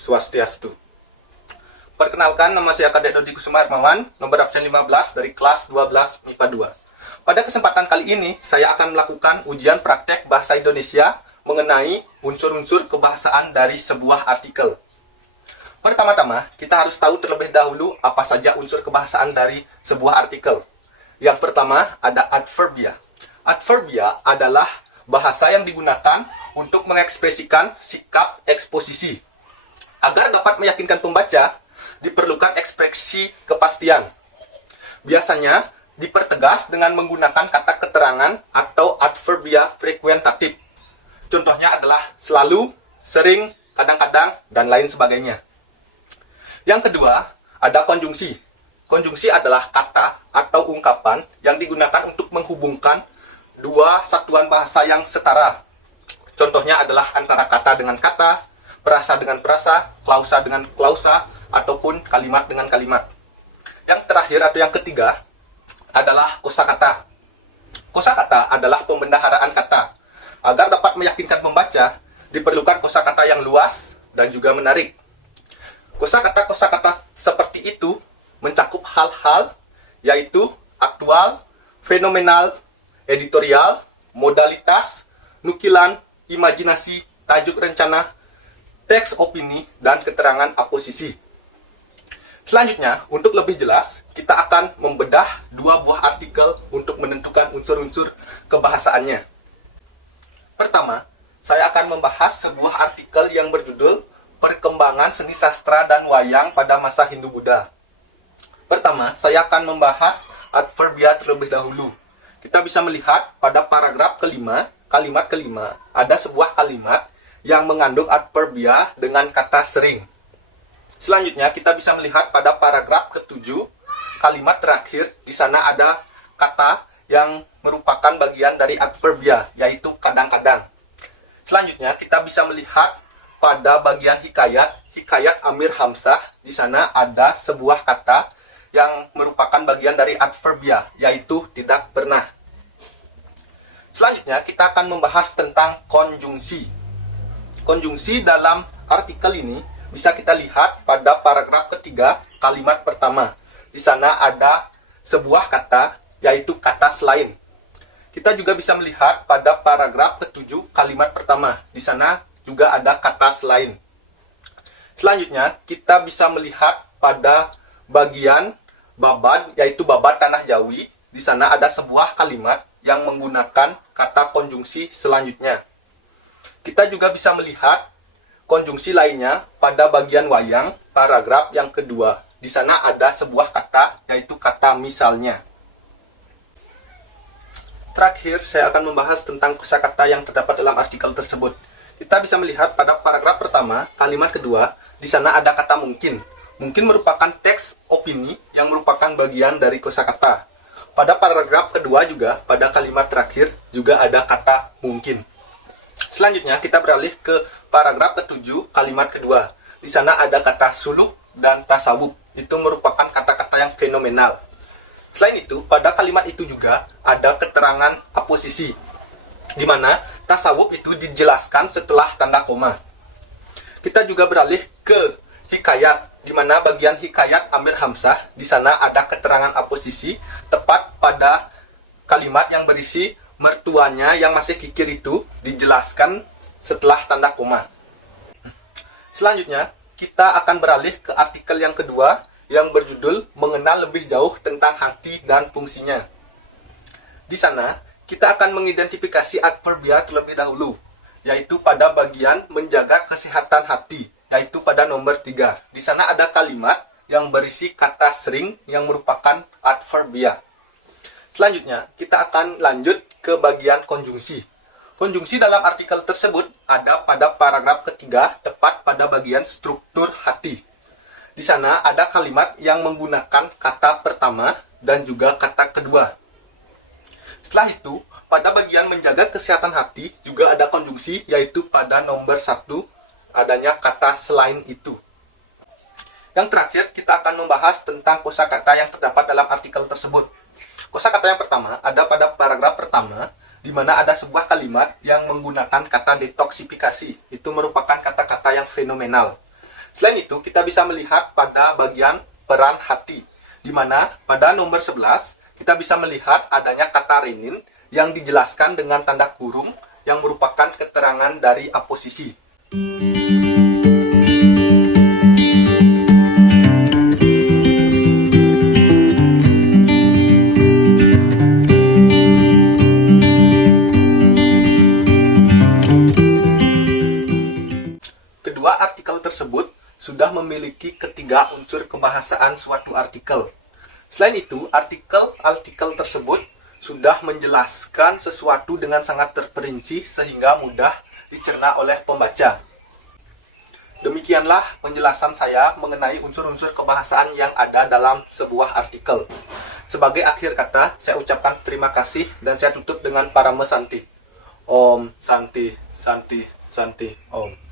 Swastiastu. Perkenalkan, nama saya Kadek Dodi Kusuma Hermawan, nomor absen 15 dari kelas 12 MIPA 2. Pada kesempatan kali ini, saya akan melakukan ujian praktek bahasa Indonesia mengenai unsur-unsur kebahasaan dari sebuah artikel. Pertama-tama, kita harus tahu terlebih dahulu apa saja unsur kebahasaan dari sebuah artikel. Yang pertama, ada adverbia. Adverbia adalah bahasa yang digunakan untuk mengekspresikan sikap eksposisi. Agar dapat meyakinkan pembaca, diperlukan ekspresi kepastian. Biasanya dipertegas dengan menggunakan kata keterangan atau adverbia frekuentatif. Contohnya adalah selalu, sering, kadang-kadang, dan lain sebagainya. Yang kedua, ada konjungsi. Konjungsi adalah kata atau ungkapan yang digunakan untuk menghubungkan dua satuan bahasa yang setara. Contohnya adalah antara kata dengan kata, perasa dengan perasa, klausa dengan klausa, ataupun kalimat dengan kalimat. Yang terakhir atau yang ketiga adalah kosakata. Kosakata adalah pembendaharaan kata. Agar dapat meyakinkan pembaca, diperlukan kosakata yang luas dan juga menarik. Kosakata-kosakata seperti itu mencakup hal-hal yaitu aktual, fenomenal, editorial, modalitas, nukilan, imajinasi, tajuk rencana, teks opini, dan keterangan aposisi. Selanjutnya, untuk lebih jelas, kita akan membedah dua buah artikel untuk menentukan unsur-unsur kebahasaannya. Pertama, saya akan membahas sebuah artikel yang berjudul Perkembangan Seni Sastra dan Wayang pada Masa Hindu-Buddha. Pertama, saya akan membahas adverbia terlebih dahulu. Kita bisa melihat pada paragraf kelima, kalimat kelima, ada sebuah kalimat yang mengandung adverbia dengan kata sering. Selanjutnya kita bisa melihat pada paragraf ketujuh, kalimat terakhir, di sana ada kata yang merupakan bagian dari adverbia, yaitu kadang-kadang. Selanjutnya kita bisa melihat pada bagian hikayat Amir Hamzah, di sana ada sebuah kata yang merupakan bagian dari adverbia, yaitu tidak pernah. Selanjutnya kita akan membahas tentang konjungsi. Konjungsi dalam artikel ini bisa kita lihat pada paragraf ketiga, kalimat pertama. Di sana ada sebuah kata, yaitu kata selain. Kita juga bisa melihat pada paragraf ketujuh, kalimat pertama. Di sana juga ada kata selain. Selanjutnya, kita bisa melihat pada bagian babat, yaitu babat Tanah Jawi. Di sana ada sebuah kalimat yang menggunakan kata konjungsi selanjutnya. Kita juga bisa melihat konjungsi lainnya pada bagian wayang, paragraf yang kedua. Di sana ada sebuah kata, yaitu kata misalnya. Terakhir, saya akan membahas tentang kosakata yang terdapat dalam artikel tersebut. Kita bisa melihat pada paragraf pertama, kalimat kedua, di sana ada kata mungkin. Mungkin merupakan teks opini yang merupakan bagian dari kosakata. Pada paragraf kedua juga, pada kalimat terakhir, juga ada kata mungkin. Selanjutnya, kita beralih ke paragraf ketujuh, kalimat kedua. Di sana ada kata suluk dan tasawuf. Itu merupakan kata-kata yang fenomenal. Selain itu, pada kalimat itu juga ada keterangan aposisi, di mana tasawuf itu dijelaskan setelah tanda koma. Kita juga beralih ke hikayat, di mana bagian hikayat Amir Hamzah, di sana ada keterangan aposisi, tepat pada kalimat yang berisi mertuanya yang masih kikir itu dijelaskan setelah tanda koma. Selanjutnya, kita akan beralih ke artikel yang kedua yang berjudul Mengenal Lebih Jauh Tentang Hati dan Fungsinya. Di sana, kita akan mengidentifikasi adverbia terlebih dahulu, yaitu pada bagian menjaga kesehatan hati, yaitu pada nomor 3. Di sana ada kalimat yang berisi kata sering yang merupakan adverbia. Selanjutnya, kita akan lanjut ke bagian konjungsi. Konjungsi dalam artikel tersebut ada pada paragraf ketiga, tepat pada bagian struktur hati. Di sana ada kalimat yang menggunakan kata pertama dan juga kata kedua. Setelah itu, pada bagian menjaga kesehatan hati juga ada konjungsi, yaitu pada nomor 1 adanya kata selain itu. Yang terakhir, kita akan membahas tentang kosakata yang terdapat dalam artikel tersebut. Kosakata yang pertama ada pada paragraf pertama, di mana ada sebuah kalimat yang menggunakan kata detoksifikasi. Itu merupakan kata-kata yang fenomenal. Selain itu, kita bisa melihat pada bagian peran hati, di mana pada nomor 11 kita bisa melihat adanya kata renin yang dijelaskan dengan tanda kurung yang merupakan keterangan dari aposisi. Kedua artikel tersebut sudah memiliki ketiga unsur kebahasaan suatu artikel. Selain itu, artikel tersebut sudah menjelaskan sesuatu dengan sangat terperinci sehingga mudah dicerna oleh pembaca. Demikianlah penjelasan saya mengenai unsur-unsur kebahasaan yang ada dalam sebuah artikel. Sebagai akhir kata, saya ucapkan terima kasih dan saya tutup dengan Parama Santi. Om Santi, Santi, Santi, Om.